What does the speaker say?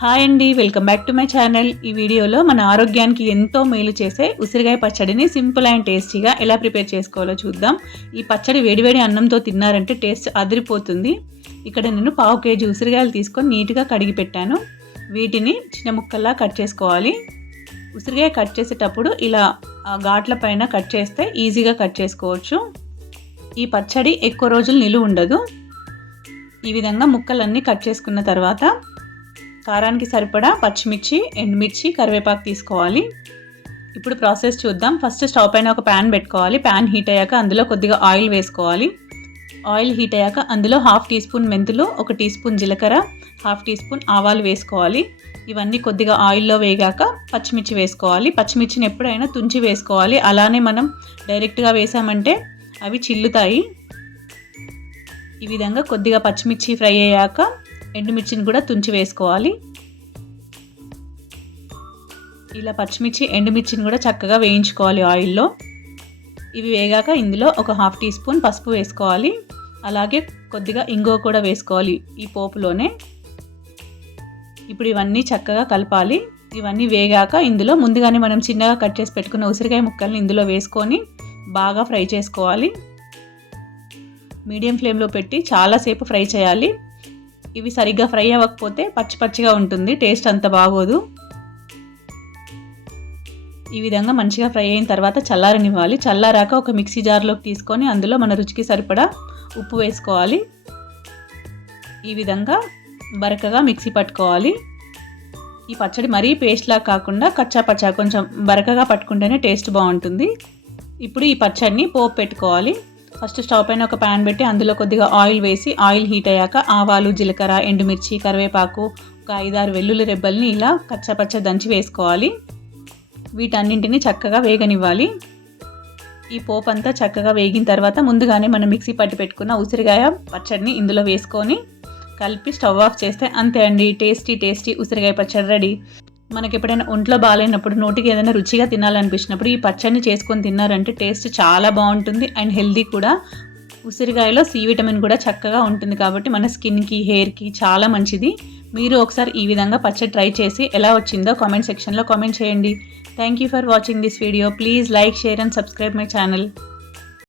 Hi అండి, welcome back to my channel. ఈ వీడియోలో మన ఆరోగ్యానికి ఎంతో మేలు చేసే ఉసిరికాయ పచ్చడిని సింపుల్ అండ్ టేస్టీగా ఎలా ప్రిపేర్ చేసుకోవాలో చూద్దాం. ఈ పచ్చడి వేడివేడి అన్నంతో తిన్నారంటే టేస్ట్ అదిరిపోతుంది. ఇక్కడ నేను 1/2 కేజీ ఉసిరికాయలు తీసుకొని నీట్గా కడిగి పెట్టాను. వీటిని చిన్న ముక్కల్లా కట్ చేసుకోవాలి. ఉసిరికాయ కట్ చేసేటప్పుడు ఇలా ఘాట్ల పైన కట్ చేస్తే ఈజీగా కట్ చేసుకోవచ్చు. ఈ పచ్చడి ఎక్కువ రోజులు నిలువ ఉండదు. ఈ విధంగా ముక్కలన్నీ కట్ చేసుకున్న తర్వాత కారానికి సరిపడా పచ్చిమిర్చి, ఎండుమిర్చి, కరివేపాకు తీసుకోవాలి. ఇప్పుడు ప్రాసెస్ చూద్దాం. ఫస్ట్ స్టవ్ పైన ఒక ప్యాన్ పెట్టుకోవాలి. ప్యాన్ హీట్ అయ్యాక అందులో కొద్దిగా ఆయిల్ వేసుకోవాలి. ఆయిల్ హీట్ అయ్యాక అందులో 1/2 టీ స్పూన్ మెంతులు, 1 టీ స్పూన్ జీలకర్ర, 1/2 టీ స్పూన్ ఆవాలు వేసుకోవాలి. ఇవన్నీ కొద్దిగా ఆయిల్లో వేగాక పచ్చిమిర్చి వేసుకోవాలి. పచ్చిమిర్చిని ఎప్పుడైనా తుంచి వేసుకోవాలి. అలానే మనం డైరెక్ట్గా వేసామంటే అవి చిల్లుతాయి. ఈ విధంగా కొద్దిగా పచ్చిమిర్చి ఫ్రై అయ్యాక ఎండుమిర్చిని కూడా తుంచి వేసుకోవాలి. ఇలా పచ్చిమిర్చి, ఎండుమిర్చిని కూడా చక్కగా వేయించుకోవాలి ఆయిల్లో. ఇవి వేగాక ఇందులో ఒక 1/2 టీ స్పూన్ పసుపు వేసుకోవాలి. అలాగే కొద్దిగా ఇంగువ కూడా వేసుకోవాలి ఈ పోపులోనే. ఇప్పుడు ఇవన్నీ చక్కగా కలపాలి. ఇవన్నీ వేగాక ఇందులో ముందుగానే మనం చిన్నగా కట్ చేసి పెట్టుకున్న ఉసిరికాయ ముక్కల్ని ఇందులో వేసుకొని బాగా ఫ్రై చేసుకోవాలి. మీడియం ఫ్లేమ్లో పెట్టి చాలాసేపు ఫ్రై చేయాలి. ఇవి సరిగ్గా ఫ్రై అవ్వకపోతే పచ్చి పచ్చిగా ఉంటుంది, టేస్ట్ అంత బాగోదు. ఈ విధంగా మంచిగా ఫ్రై అయిన తర్వాత చల్లారనివ్వాలి. చల్లారాక ఒక మిక్సీ జార్లోకి తీసుకొని అందులో మన రుచికి సరిపడా ఉప్పు వేసుకోవాలి. ఈ విధంగా బరకగా మిక్సీ పట్టుకోవాలి. ఈ పచ్చడి మరీ పేస్ట్లా కాకుండా కచ్చా పచ్చా కొంచెం బరకగా పట్టుకుంటేనే టేస్ట్ బాగుంటుంది. ఇప్పుడు ఈ పచ్చడిని పోపు పెట్టుకోవాలి. ఫస్ట్ స్టవ్ పైన ఒక ప్యాన్ పెట్టి అందులో కొద్దిగా ఆయిల్ వేసి ఆయిల్ హీట్ అయ్యాక ఆవాలు, జీలకర్ర, ఎండుమిర్చి, కరివేపాకు, ఒక 5-6 వెల్లుల్లి రెబ్బల్ని ఇలా కచ్చపచ్చ దంచి వేసుకోవాలి. వీటన్నింటినీ చక్కగా వేగనివ్వాలి. ఈ పోపు అంతా చక్కగా వేగిన తర్వాత ముందుగానే మనం మిక్సీ పట్టి పెట్టుకున్న ఉసిరికాయ పచ్చడిని ఇందులో వేసుకొని కలిపి స్టవ్ ఆఫ్ చేస్తే అంతే అండి, టేస్టీ ఉసిరికాయ పచ్చడి రెడీ. మనకి ఎప్పుడైనా ఒంట్లో బాగాలేనప్పుడు, నోటికి ఏదైనా రుచిగా తినాలనిపించినప్పుడు ఈ పచ్చడిని చేసుకొని తిన్నారంటే టేస్ట్ చాలా బాగుంటుంది అండ్ హెల్దీ కూడా. ఉసిరికాయలో సి విటమిన్ కూడా చక్కగా ఉంటుంది కాబట్టి మన స్కిన్కి, హెయిర్కి చాలా మంచిది. మీరు ఒకసారి ఈ విధంగా పచ్చడి ట్రై చేసి ఎలా వచ్చిందో కామెంట్ సెక్షన్లో కామెంట్ చేయండి. Thank you for watching this video. Please like, share and subscribe my channel.